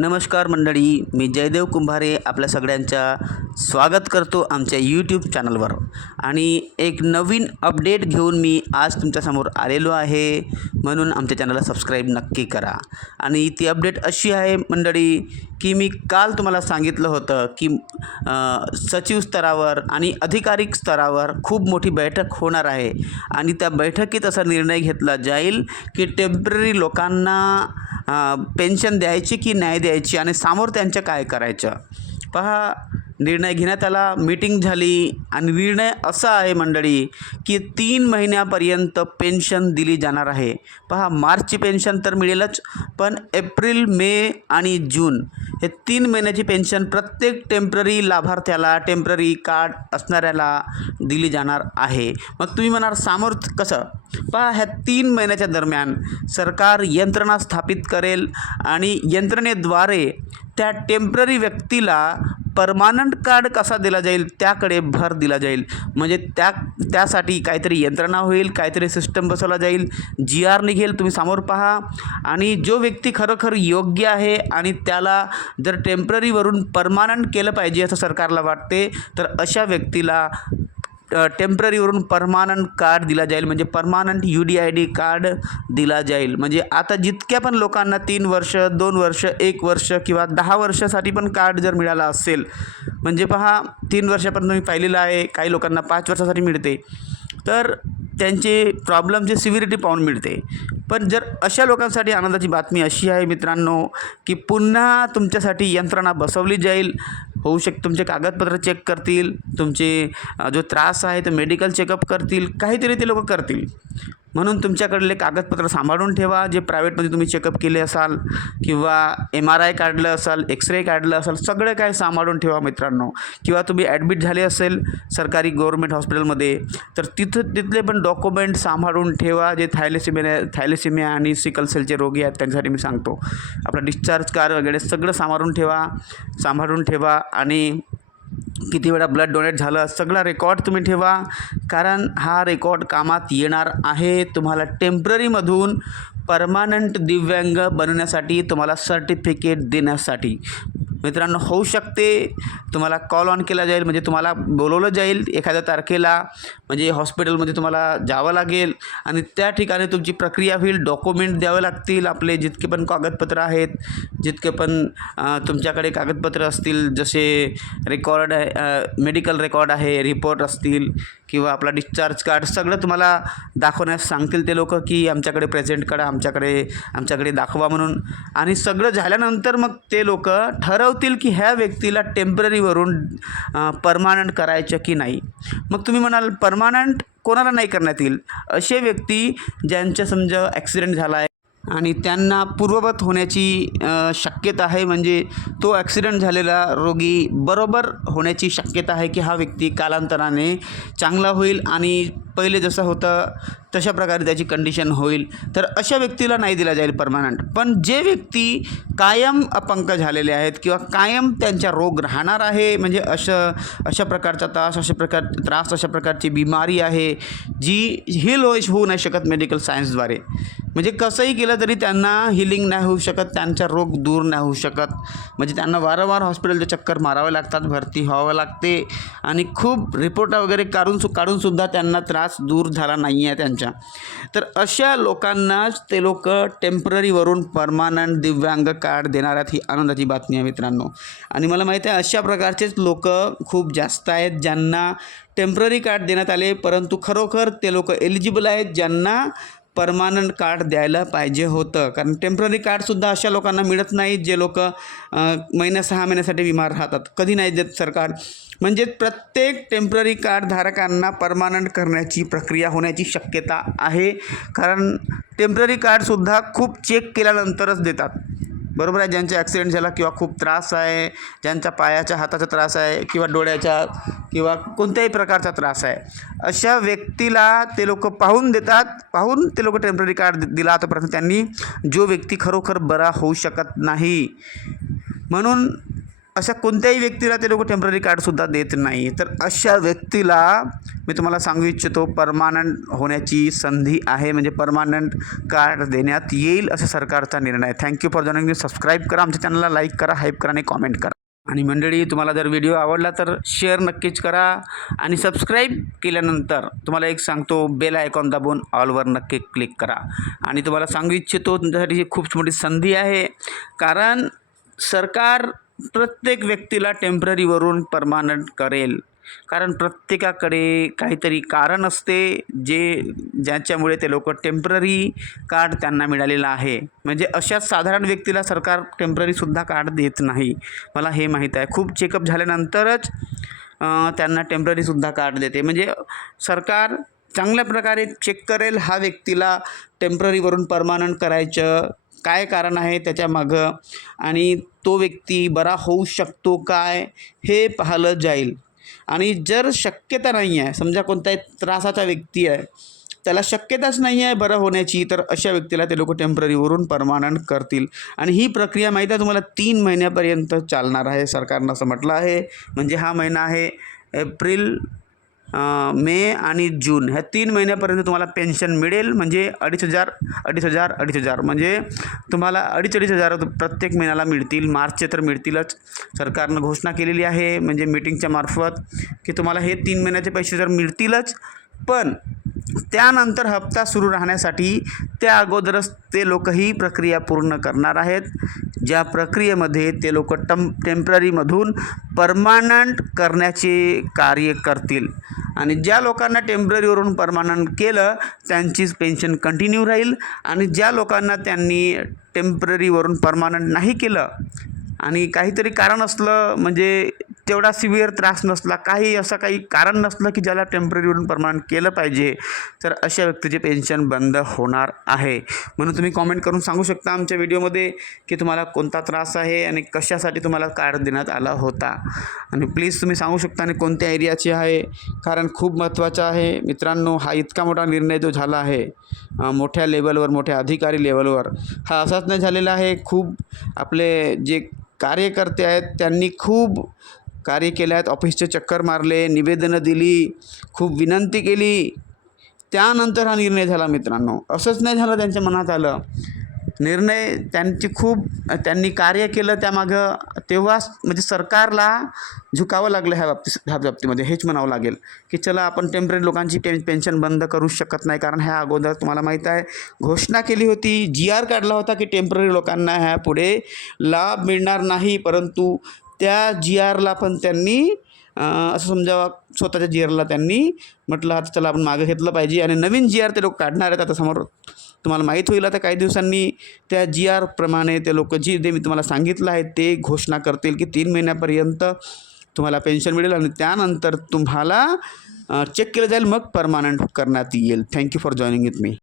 नमस्कार मंडळी, मी जयदेव कुंभारे आपल्या सगळ्यांचा स्वागत करतो आमच्या यूट्यूब चॅनलवर. आणि एक नवीन अपडेट घेऊन मी आज तुमच्यासमोर आलेलो आहे, म्हणून आमच्या चॅनलला सबस्क्राईब नक्की करा. आणि ती अपडेट अशी आहे मंडळी की मी काल तुम्हाला सांगितलं होतं की सचिव स्तरावर आणि अधिकारिक स्तरावर खूप मोठी बैठक होणार आहे आणि त्या बैठकीत असा निर्णय घेतला जाईल की टेम्पररी लोकांना पेन्शन द्यायची की नाही द्यायची आणि समोर त्यांचं काय करायचं. पहा, निर्णय घेण्यात आला, मीटिंग झाली आणि निर्णय असा आहे मंडळी की 3 महिन्यापर्यंत पेन्शन दिली जाणार आहे. पहा, मार्चची पेन्शन तर मिळेलच, पण एप्रिल, मे आणि जून हे 3 महिन्याची पेन्शन प्रत्येक टेम्पररी लाभार्थ्याला, टेम्पररी कार्ड असणाऱ्याला दिली जाणार आहे. मग तुम्ही म्हणाल समोर कसं? पहा, ह्या 3 महिन्याच्या दरम्यान सरकार यंत्रणा स्थापित करेल आणि यंत्रणेद्वारे त्या टेम्पररी व्यक्तीला परमानंट कार्ड कसा दिला जाईल त्याकडे भर दिला जाईल. म्हणजे त्यासाठी काहीतरी यंत्रणा होईल, काहीतरी सिस्टम बसवला जाईल, GR निघेल, तुम्ही समोर पहा. आणि जो व्यक्ती खरोखर योग्य आहे आणि त्याला जर टेम्पररीवरून परमानंट केलं पाहिजे असं सरकारला वाटते, तर अशा व्यक्तीला टेम्पररीवरून परमानंट कार्ड दिला जाईल. म्हणजे परमानंट UDID कार्ड दिला जाईल. म्हणजे आता जितक्या पण लोकांना 3 वर्ष, 2 वर्ष, 1 वर्ष किंवा 10 वर्षासाठी पण कार्ड जर मिळाला असेल, म्हणजे पहा 3 वर्षापर्यंत मी पाहिलेलं आहे, काही लोकांना 5 वर्षासाठी मिळते, तर त्यांचे प्रॉब्लेमची सिव्हिरिटी पाहून मिळते. पण जर अशा लोकांसाठी आनंदाची बातमी अशी आहे मित्रांनो की पुन्हा तुमच्यासाठी यंत्रणा बसवली जाईल. होऊ शकते तुमचे कागदपत्र चेक करतील, तुमचे जो त्रास आहे तो मेडिकल चेकअप करतील, काहीतरी ते लोक करतील. म्हणून तुमच्याकडले कागदपत्र सांभाळून ठेवा. जे प्रायव्हेटमध्ये तुम्ही चेकअप केले असाल किंवा MRI काढलं असाल, एक्सरे काढलं असाल, सगळं काय सांभाळून ठेवा मित्रांनो. किंवा तुम्ही ॲडमिट झाले असेल सरकारी गव्हर्मेंट हॉस्पिटलमध्ये, तर तिथले पण डॉक्युमेंट सांभाळून ठेवा. जे थॅलेसिमिया आणि सिकल सेलचे रोगी आहेत त्यांच्यासाठी मी सांगतो. आपला डिस्चार्ज कार्ड वगैरे सगळं सांभाळून ठेवा. आणि किती वेळा ब्लड डोनेट झालं सगळा रेकॉर्ड तुम्ही ठेवा, कारण हा रेकॉर्ड कामात येणार आहे. तुम्हाला टेम्पररीमधून परमानंट दिव्यांग बनवण्यासाठी, तुम्हाला सर्टिफिकेट देण्यासाठी मित्रांनो. होऊ शकते तुम्हाला कॉल ऑन केला जाईल, म्हणजे तुम्हाला बोलवलं जाईल एखाद्या तारखेला, म्हणजे हॉस्पिटलमध्ये तुम्हाला जावं लागेल आणि त्या ठिकाणी तुमची प्रक्रिया होईल. डॉक्युमेंट द्यावे लागतील, आपले जितके पण कागदपत्र आहेत, जितके पण तुमच्याकडे कागदपत्र असतील, जसे रेकॉर्ड आहे, मेडिकल रेकॉर्ड आहे, रिपोर्ट असतील किंवा आपला डिस्चार्ज कार्ड, सगळं तुम्हाला दाखवण्यास सांगतील ते लोक की आमच्याकडे प्रेझेंट करा, आमच्याकडे दाखवा म्हणून. आणि सगळं झाल्यानंतर मग ते लोक ठरवतील की ह्या व्यक्तीला टेम्पररीवरून परमानंट करायचं की नाही. मग तुम्ही म्हणाल परमानंट कोणाला नाही करण्यात येईल? असे व्यक्ती ज्यांच्या समजा ॲक्सिडेंट झाला आहे आणि त्यांना पूर्ववत होण्याची शक्यता आहे, म्हणजे तो ॲक्सिडेंट झालेला रोगी बरोबर होण्याची शक्यता आहे की हा व्यक्ती कालांतराने चांगला होईल आणि पहिले जसं होतं तशा प्रकारे त्याची कंडिशन होईल, तर अशा व्यक्तीला नाही दिला जाईल परमानंट. पण जे व्यक्ती कायम अपंग झालेले आहेत किंवा कायम त्यांचा रोग राहणार आहे, म्हणजे अशा प्रकारचा त्रास, अशा प्रकारची बिमारी आहे जी हील होऊ नाही शकत मेडिकल सायन्सद्वारे, म्हणजे कसंही केलं तरी त्यांना हिलिंग नाही होऊ शकत, त्यांचा रोग दूर नाही होऊ शकत. म्हणजे त्यांना वारंवार हॉस्पिटलचे चक्कर मारावे लागतात, भरती व्हावं लागते आणि खूप रिपोर्ट वगैरे काढूनसुद्धा त्यांना त्रास दूर झाला नाही आहे त्यांच्या. तर अशा लोकांनाच ते लोक टेम्पररीवरून परमानंट दिव्यांग कार्ड देणार आहेत. ही आनंदाची बातमी आहे मित्रांनो. आणि मला माहिती आहे अशा प्रकारचेच लोक खूप जास्त आहेत ज्यांना टेम्पररी कार्ड देण्यात आले, परंतु खरोखर ते लोक एलिजिबल आहेत ज्यांना परमानंट कार्ड द्यायला पाहिजे होतं. कारण टेम्पररी कार्डसुद्धा अशा लोकांना मिळत नाही जे लोक 6 महिन्यासाठी बिमार राहतात, कधी नाही देत सरकार. म्हणजे प्रत्येक टेम्पररी कार्ड धारकांना परमानंट करण्याची प्रक्रिया होण्याची शक्यता आहे, कारण टेम्पररी कार्डसुद्धा खूप चेक केल्यानंतरच देतात, बरोबर आहे. ज्यांचा ॲक्सिडेंट झाला किंवा खूप त्रास आहे, ज्यांचा पायाच्या हाताचा त्रास आहे किंवा डोळ्याच्या किंवा कोणत्याही प्रकारचा त्रास आहे, अशा व्यक्तीला ते लोक पाहून ते लोक टेम्पररी कार्ड दिला तोपर्यंत त्यांनी जो व्यक्ती खरोखर बरा होऊ शकत नाही. म्हणून अशा कोणत्याही व्यक्तीला ते लोक टेम्पररी कार्डसुद्धा देत नाही. तर अशा व्यक्तीला मी तुम्हाला सांगू इच्छितो परमानंट होण्याची संधी आहे, म्हणजे परमानंट कार्ड देण्यात येईल असं सरकारचा निर्णय. Thank you for joining. सबस्क्राईब करा, आमच्या चॅनलला लाईक करा, हाईप करा आणि कॉमेंट करा. आणि मंडळी, तुम्हाला जर व्हिडिओ आवडला तर शेअर नक्कीच करा आणि सबस्क्राईब केल्यानंतर तुम्हाला एक सांगतो, बेल आयकॉन दाबून ऑलवर नक्की क्लिक करा. आणि तुम्हाला सांगू इच्छितो, तुमच्यासाठी ही खूप मोठी संधी आहे, कारण सरकार प्रत्येक व्यक्तीला टेम्पररीवरून परमानंट करेल. कारण प्रत्येकाकडे काहीतरी कारण असते ज्याच्यामुळे ते लोक टेम्पररी कार्ड त्यांना मिळालेलं आहे. म्हणजे अशाच साधारण व्यक्तीला सरकार टेम्पररीसुद्धा कार्ड देत नाही. मला हे माहीत आहे. खूप चेकअप झाल्यानंतरच त्यांना टेम्पररीसुद्धा कार्ड देते. म्हणजे सरकार चांगल्या प्रकारे चेक करेल हा व्यक्तीला टेम्पररीवरून परमानंट करायचं काय कारण आहे त्याच्यामागं, आणि तो व्यक्ती बरा होऊ शकतो काय हे पाहिलं जाईल. आणि जर शक्यता नाही आहे, समजा कोणताही त्रासाचा व्यक्ती आहे, त्याला शक्यताच नाही आहे बरं होण्याची, तर अशा व्यक्तीला ते लोक टेम्पररीवरून परमानंट करतील. आणि ही प्रक्रिया माहीत आहे तुम्हाला 3 महिन्यापर्यंत चालणार आहे, सरकारनं असं म्हटलं आहे. म्हणजे हा महिना आहे एप्रिल, मे आणि जून, ह्या 3 महिन्यापर्यंत तुम्हाला पेन्शन मिळेल. म्हणजे 2,500 म्हणजे तुम्हाला 2,500 प्रत्येक महिन्याला मिळतील. मार्चचे तर मिळतीलच, सरकारनं घोषणा केलेली आहे म्हणजे मीटिंगच्या मार्फत की तुम्हाला हे 3 महिन्याचे पैसे तर मिळतीलच, पण त्यानंतर हप्ता सुरू राहण्यासाठी त्या अगोदरच ते लोक ही प्रक्रिया पूर्ण करणार आहेत, ज्या प्रक्रियेमध्ये ते लोक टेम्पररीमधून परमानंट करण्याचे कार्य करतील. आणि ज्या लोकांना टेम्पररीवरून परमानंट केलं त्यांचीच पेन्शन कंटिन्यू राहील, आणि ज्या लोकांना त्यांनी टेम्पररीवरून परमानंट नाही केलं आणि काहीतरी कारण असलं, म्हणजे तेवढा सिव्हिअर त्रास नसला, असं काही कारण नसलं की ज्याला टेम्पररीवरून परमानंट केलं पाहिजे, तर अशा व्यक्तीचे पेन्शन बंद होणार आहे. म्हणून तुम्ही कॉमेंट करून सांगू शकता आमच्या व्हिडिओमध्ये की तुम्हाला कोणता त्रास आहे आणि कशासाठी तुम्हाला कार्ड देण्यात आला होता. आणि प्लीज तुम्ही सांगू शकता आणि कोणत्या एरियाची आहे, कारण खूप महत्त्वाचं आहे मित्रांनो. हा इतका मोठा निर्णय जो झाला आहे मोठ्या लेवलवर, मोठ्या अधिकारी लेवलवर, हा असाच नाही झालेला आहे. खूप आपले जे कार्यकर्ते आहेत त्यांनी खूप कार्य केले आहेत, ऑफिसचे चक्कर मारले, निवेदनं दिली, खूप विनंती केली, त्यानंतर हा निर्णय झाला मित्रांनो. असंच नाही झालं त्यांच्या मनात आलं निर्णय, त्यांनी कार्य केलं त्यामागं, तेव्हाच म्हणजे सरकारला झुकावं लागलं ह्या बाबतीमध्ये. हेच म्हणावं लागेल की चला आपण टेम्पररी लोकांची पेन्शन बंद करू शकत नाही, कारण ह्या अगोदर तुम्हाला माहीत आहे घोषणा केली होती, GR काढला होता की टेम्पररी लोकांना ह्या पुढे लाभ मिळणार नाही. परंतु त्या GRला पण त्यांनी असं समजावं, स्वतःच्या GRला त्यांनी म्हटलं आता चला आपण मागं घेतलं पाहिजे आणि नवीन GR ते लोक काढणार आहेत. आता समोर तुम्हाला माहीत होईल, आता काही दिवसांनी त्या GR प्रमाणे ते लोक जे मी तुम्हाला सांगितलं आहे ते घोषणा करतील की 3 महिन्यापर्यंत तुम्हाला पेन्शन मिळेल आणि त्यानंतर तुम्हाला चेक केलं जाईल, मग परमानंट करण्यात येईल. Thank you for joining with me.